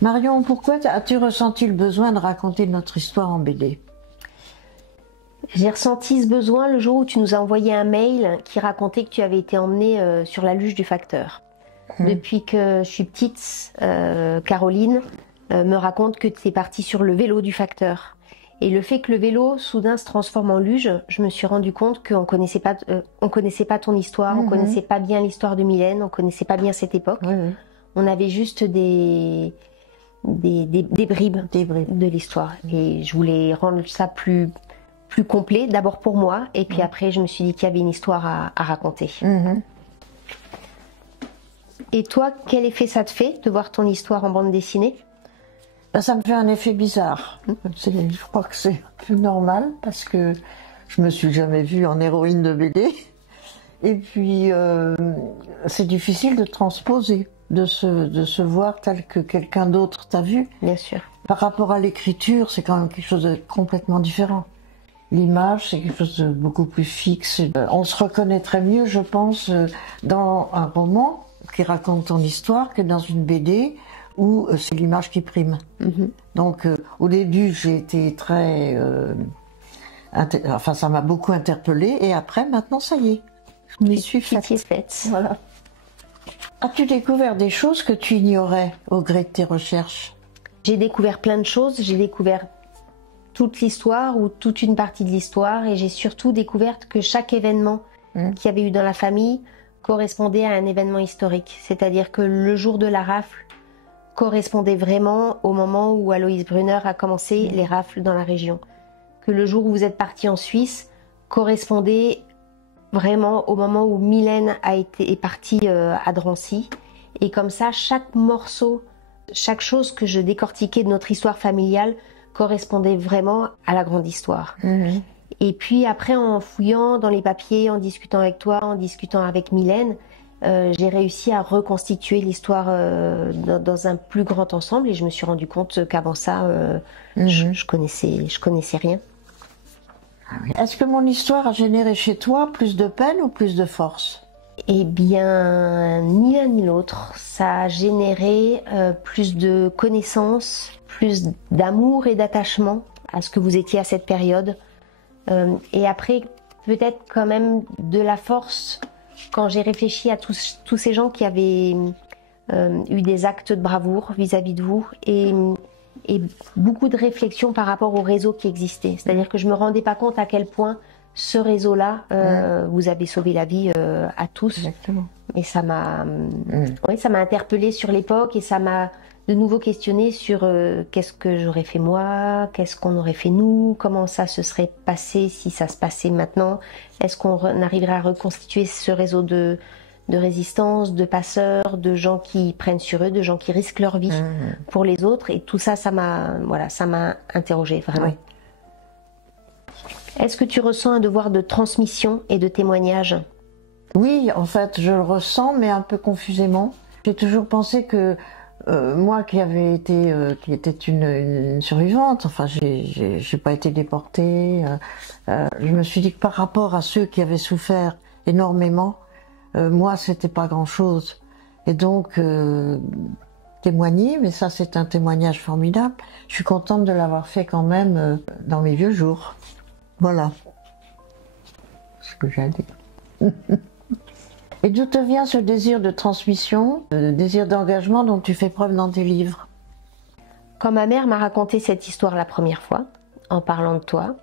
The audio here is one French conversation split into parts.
Marion, pourquoi as-tu ressenti le besoin de raconter notre histoire en BD? J'ai ressenti ce besoin le jour où tu nous as envoyé un mail qui racontait que tu avais été emmenée sur la luge du facteur. Depuis que je suis petite, Caroline me raconte que tu es partie sur le vélo du facteur. Et le fait que le vélo soudain se transforme en luge, je me suis rendu compte qu'on connaissait pas ton histoire, on connaissait pas bien l'histoire de Mylène, on connaissait pas bien cette époque. On avait juste des bribes de l'histoire. Et je voulais rendre ça plus complet, d'abord pour moi, et puis après je me suis dit qu'il y avait une histoire à raconter. Et toi, quel effet ça te fait de voir ton histoire en bande dessinée? Ben, ça me fait un effet bizarre. Je crois que c'est plus normal parce que je me suis jamais vue en héroïne de BD. Et puis c'est difficile de transposer, de se voir tel que quelqu'un d'autre t'a vu. Bien sûr. Par rapport à l'écriture, c'est quand même quelque chose de complètement différent. L'image, c'est quelque chose de beaucoup plus fixe. On se reconnaîtrait mieux, je pense, dans un roman qui raconte ton histoire que dans une BD où c'est l'image qui prime. Donc, au début, j'ai été très... ça m'a beaucoup interpellée. Et après, maintenant, ça y est. Je m'y suis faite. Voilà. As-tu découvert des choses que tu ignorais au gré de tes recherches? J'ai découvert plein de choses. J'ai découvert toute l'histoire ou toute une partie de l'histoire. Et j'ai surtout découvert que chaque événement qu'il y avait eu dans la famille correspondait à un événement historique. C'est-à-dire que le jour de la rafle correspondait vraiment au moment où Aloïs Brunner a commencé les rafles dans la région. Que le jour où vous êtes parti en Suisse correspondait vraiment au moment où Mylène est partie à Drancy. Et comme ça, chaque morceau, chaque chose que je décortiquais de notre histoire familiale correspondait vraiment à la grande histoire. Et puis après, en fouillant dans les papiers, en discutant avec toi, en discutant avec Mylène, j'ai réussi à reconstituer l'histoire dans un plus grand ensemble et je me suis rendu compte qu'avant ça, je connaissais rien. Est-ce que mon histoire a généré chez toi plus de peine ou plus de force? Eh bien, ni l'un ni l'autre. Ça a généré plus de connaissances, plus d'amour et d'attachement à ce que vous étiez à cette période. Et après, peut-être quand même de la force quand j'ai réfléchi à tous ces gens qui avaient eu des actes de bravoure vis-à-vis de vous et beaucoup de réflexion par rapport au réseau qui existait. C'est-à-dire que je me rendais pas compte à quel point ce réseau-là vous avez sauvé la vie à tous. Exactement. Et ça m'a interpellée sur l'époque et ça m'a de nouveau questionné sur qu'est-ce que j'aurais fait moi, qu'est-ce qu'on aurait fait nous, comment ça se serait passé si ça se passait maintenant, est-ce qu'on arriverait à reconstituer ce réseau de résistance, de passeurs, de gens qui prennent sur eux, de gens qui risquent leur vie pour les autres, et tout ça, ça m'a interrogée vraiment. Oui. Est-ce que tu ressens un devoir de transmission et de témoignage? Oui, en fait, je le ressens, mais un peu confusément. J'ai toujours pensé que moi qui était une survivante, enfin j'ai pas été déportée, je me suis dit que par rapport à ceux qui avaient souffert énormément, moi c'était pas grand chose. Et donc témoigner, mais ça c'est un témoignage formidable, je suis contente de l'avoir fait quand même dans mes vieux jours. Voilà ce que j'ai à dire. Et d'où te vient ce désir de transmission, ce désir d'engagement dont tu fais preuve dans tes livres? Quand ma mère m'a raconté cette histoire la première fois, en parlant de toi,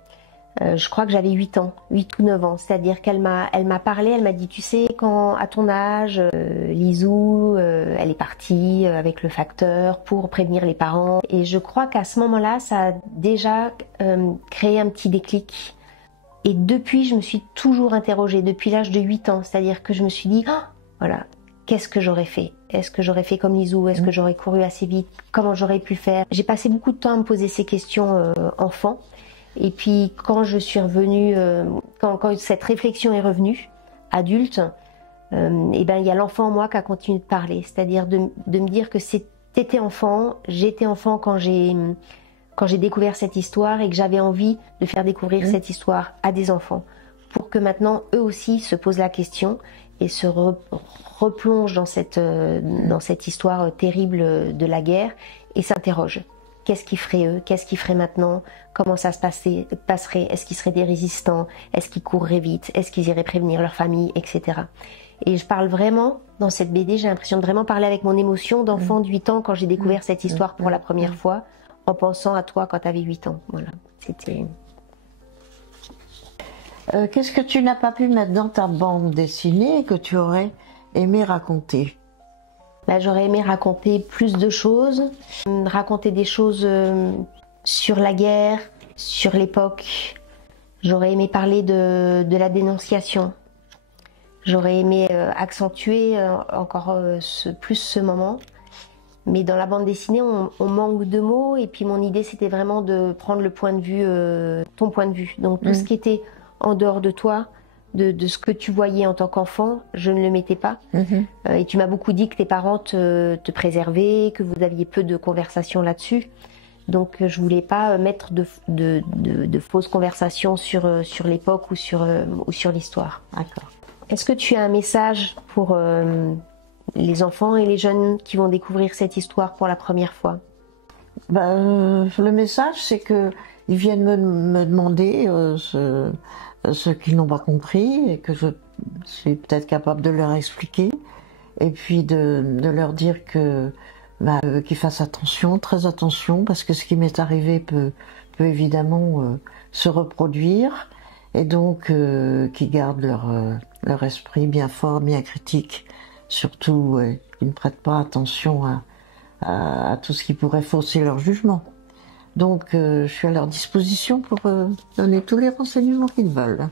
je crois que j'avais 8 ans, 8 ou 9 ans. C'est-à-dire qu'elle m'a parlé, elle m'a dit, tu sais, quand à ton âge, Lisou, elle est partie avec le facteur pour prévenir les parents. Et je crois qu'à ce moment-là, ça a déjà créé un petit déclic. Et depuis, je me suis toujours interrogée, depuis l'âge de 8 ans. C'est-à-dire que je me suis dit, voilà, qu'est-ce que j'aurais fait? Est-ce que j'aurais fait comme Lisou? Est-ce que j'aurais couru assez vite? Comment j'aurais pu faire? J'ai passé beaucoup de temps à me poser ces questions enfant. Et puis quand je suis revenue, quand cette réflexion est revenue, adulte, et ben il y a l'enfant en moi qui a continué de parler. C'est-à-dire de me dire que j'étais enfant quand j'ai découvert cette histoire et que j'avais envie de faire découvrir cette histoire à des enfants pour que maintenant eux aussi se posent la question et se replongent dans cette histoire terrible de la guerre et s'interrogent. Qu'est-ce qu'ils feraient eux? Qu'est-ce qu'ils feraient maintenant? Comment ça se passerait? Est-ce qu'ils seraient des résistants? Est-ce qu'ils courraient vite? Est-ce qu'ils iraient prévenir leur famille, etc. Et je parle vraiment, dans cette BD, j'ai l'impression de vraiment parler avec mon émotion d'enfant de 8 ans quand j'ai découvert cette histoire pour la première fois, en pensant à toi quand tu avais 8 ans. Voilà, c'était... Qu'est-ce que tu n'as pas pu mettre dans ta bande dessinée et que tu aurais aimé raconter? J'aurais aimé raconter plus de choses, raconter des choses sur la guerre, sur l'époque. J'aurais aimé parler de la dénonciation. J'aurais aimé accentuer encore plus ce moment. Mais dans la bande dessinée, on manque de mots. Et puis mon idée, c'était vraiment de prendre le point de vue, ton point de vue. Donc tout ce qui était en dehors de toi, de ce que tu voyais en tant qu'enfant, je ne le mettais pas. Et tu m'as beaucoup dit que tes parents te préservaient, que vous aviez peu de conversations là-dessus. Donc je voulais pas mettre de fausses conversations sur l'époque ou sur l'histoire. D'accord. Est-ce que tu as un message pour les enfants et les jeunes qui vont découvrir cette histoire pour la première fois? Le message, c'est que ils viennent me demander ce qu'ils n'ont pas compris et que je suis peut-être capable de leur expliquer, et puis de leur dire que qu'ils fassent attention, très attention, parce que ce qui m'est arrivé peut évidemment se reproduire, et donc qu'ils gardent leur esprit bien fort, bien critique, surtout qu'ils ne prêtent pas attention à tout ce qui pourrait fausser leur jugement. Donc je suis à leur disposition pour donner tous les renseignements qu'ils veulent.